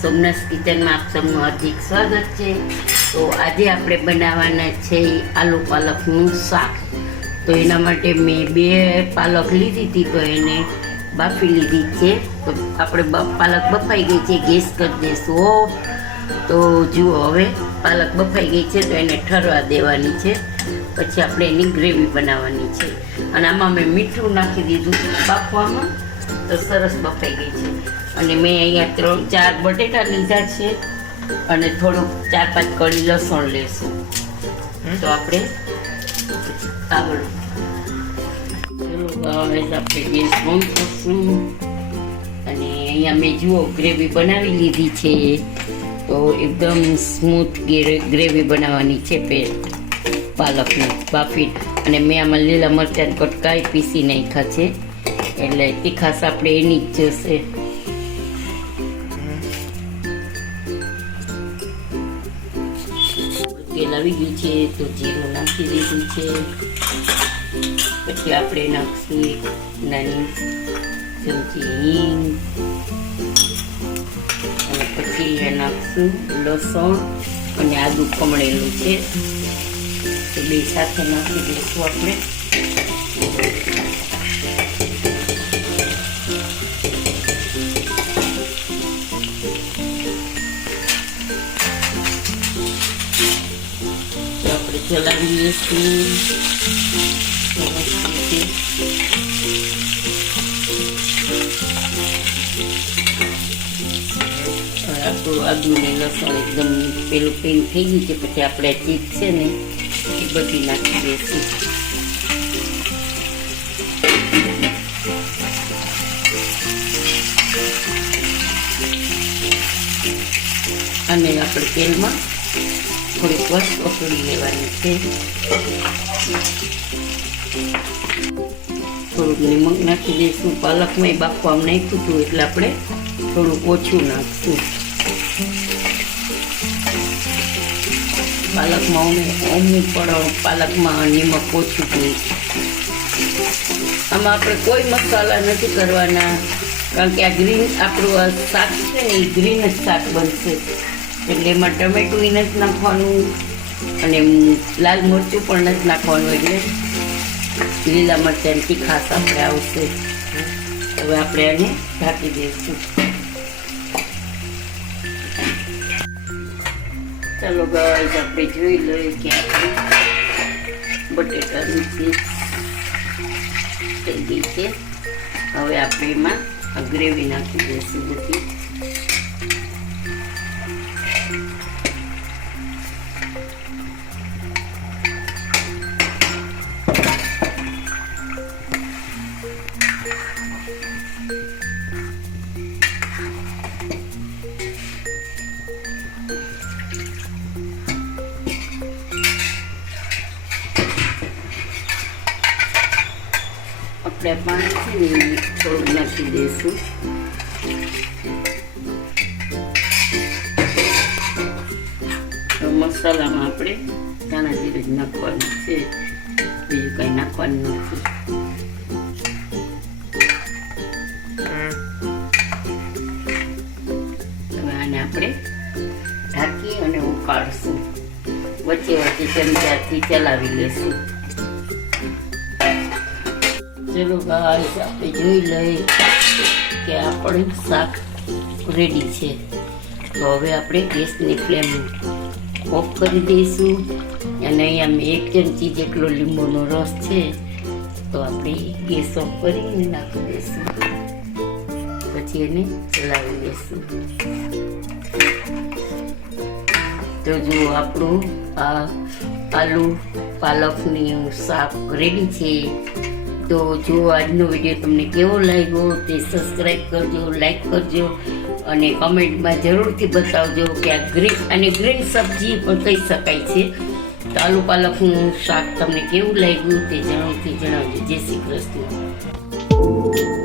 સોમનાથ કિચનમાં આપ સૌનું હાર્દિક સ્વાગત છે. તો આજે આપણે બનાવવાના છે આલુ પાલકનું શાક. તો એના માટે મેં 2 પાલક લીધી હતી, તો એને બાફી લીધી છે. તો આપણે પાલક બફાઈ ગઈ છે, ગેસ કરી દઈશું ઓફ. તો જુઓ, હવે પાલક બફાઈ ગઈ છે તો એને ઠરવા દેવાની છે. પછી આપણે એની ગ્રેવી બનાવવાની છે. અને આમાં મેં મીઠું નાખી દીધું બાફવામાં, તો સરસ બફાઈ ગઈ છે. અને મેં અહીંયા 3-4 બટેટા લીધા છે અને થોડુંક 4-5 કળી લસણ લેશું. તો આપણે આગળ આપણે ગેસ બંધ કરશું. અને અહીંયા મેં જુઓ ગ્રેવી બનાવી લીધી છે. તો એકદમ સ્મૂથ ગ્રેવી બનાવવાની છે પાલકની બાફી. અને મેં આમાં લીલા મરચાં કટકાઈ પીસી નાખ્યા છે, એટલે તીખાશ આપણે એની જ જશે. તેલ આવી ગયું છે તો જીરું નાખી દીધું છે. પછી આપણે નાખશું 1 નાની ચમચી હિંગ, અને પછી નાખશું લસણ અને આદુ ખમણેલું છે. તો 2 સાથે નાખી દઈશું આપણે. ચલાવી લઈશું. આપણું આદુ ને લસણ એકદમ પેલું પેન થઈ ગયું છે. પછી આપણે ચીજ છે ને એ બધી નાખી દઈશું. અને આપણે તેલમાં થોડીક વાર પકડી લેવાની છે. થોડુંક નિમક નાખી દઈશું. પાલકમાં બાફવામાં નાખ્યું હતું એટલે આપણે થોડુંક ઓછું નાખશું. પાલકમાં અમુક પણ પાલકમાં નિમક ઓછું જોઈએ. આમાં આપણે કોઈ મસાલા નથી કરવાના, કારણ કે આ ગ્રીન આપણું આ શાક છે ને એ ગ્રીન જ શાક બનશે. એટલે એમાં ટમેટું નથી નાખવાનું અને લાલ મરચું પણ નથી નાખવાનું, એટલે લીલા મરચાંની તીખાશ આપણે આવશે. હવે આપણે આને ઢાંકી દઈશું. ચાલો ગાઈસ, આપણે જોઈ લઈએ કે આપણે બટેટાની ચીઝ થઈ ગઈ છે. હવે આપણે એમાં આ ગ્રેવી નાખી દઈશું બધી. આપણે પાણી છે ને થોડુંક નાખી દઈશું. મસાલામાં આપણે ધાણા જીરું જ નાખવાનું છે, બીજું કંઈ નાખવાનું નથી. હવે આને આપણે ઢાંકી અને ઉકાળશું. વચ્ચે વચ્ચે ચમચાથી ચલાવી લેશું. ચલો ગાઈસ, આપણે જોઈ લઈએ કે આપણું શાક રેડી છે. તો હવે આપણે ગેસની ફ્લેમ ઓફ કરી દઈશું. અને અહીંયા મેં 1 ચમચી જેટલો લીંબુનો રસ છે, તો આપણે ગેસ ઓફ કરીને નાખી દઈશું. પછી એને ચલાવી દઈશું. તો જુઓ, આપણું આ આલુ પાલકની શાક રેડી છે. તો જો આજનો વિડીયો તમને કેવો લાગ્યો તે સબસ્ક્રાઈબ કરજો, લાઈક કરજો અને કમેન્ટમાં જરૂરથી બતાવજો કે આ ગ્રીન સબ્જી પણ કહી શકાય છે. તો આલુ પાલકનું શાક તમને કેવું લાગ્યું તે જરૂરથી જણાવજો. જય શ્રી કૃષ્ણ.